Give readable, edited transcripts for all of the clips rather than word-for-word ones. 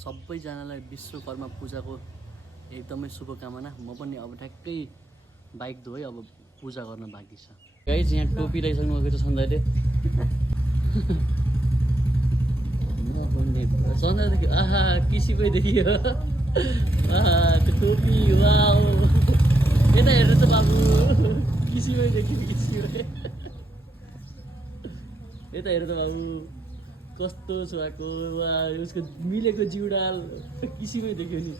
सबैजनालाई विश्वकर्मा पूजाको एकदमै शुभकामना। म पनि अब ठ्याक्कै बाइक धोएँ, अब पूजा गर्न बाँकी छ। गाइस यहाँ टोपी लगाइसक्नु भएको छ सन्जयले। सन्जयदेखि आहा किसिमै देखियो। आहा त्यो टोपी वाउ। यता हेर्नु त बाबु, किसिमै देखियो किसिमै। यता हेर्नु त बाबु कस्तो छुवाको, वा उसको मिलेको जिउडाल किसिमै देख्यो नि।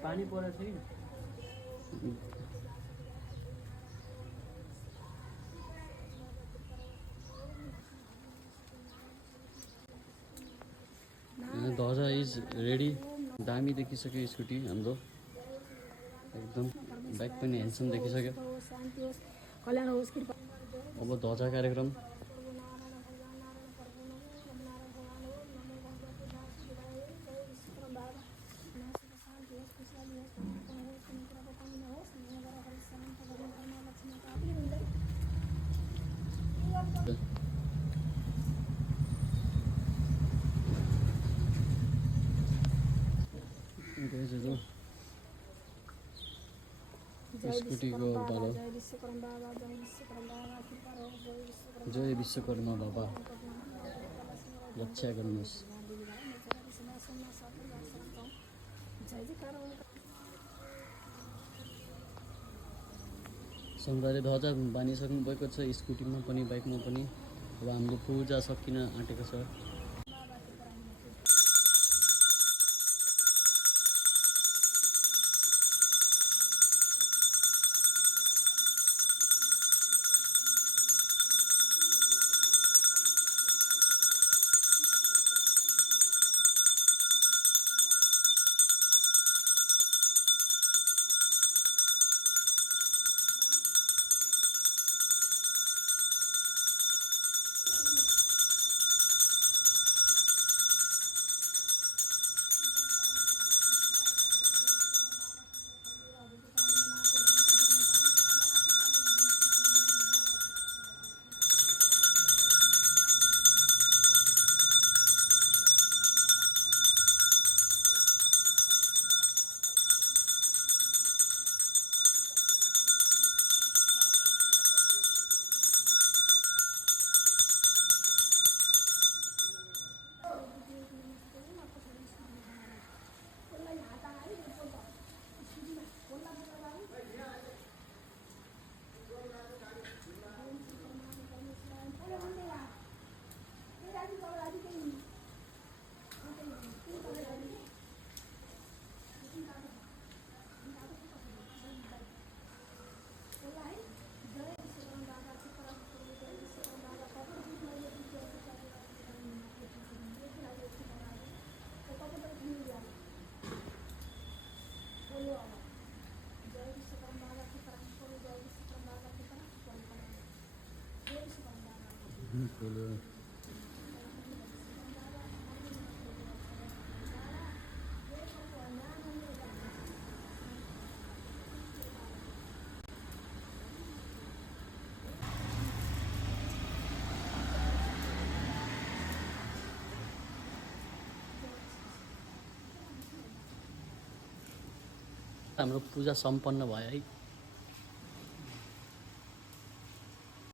पानी परेको छ कि ध्वजा इज रेडी। दामी देखिसक्यो स्कुटी हाम्रो, एकदम बाइक पनि ह्यान्डसम देखिसक्यो। अब ध्वजा कार्यक्रम स्कुटीको बाबा जय विश्वकर्मा बाबा रक्षा गर्नुहोस्। सन्ध्याले ध्वजा बानिसक्नु भएको छ, स्कुटीमा पनि बाइकमा पनि। अब हाम्रो पूजा सकिन आँटेको छ। हाम्रो पूजा सम्पन्न भयो है।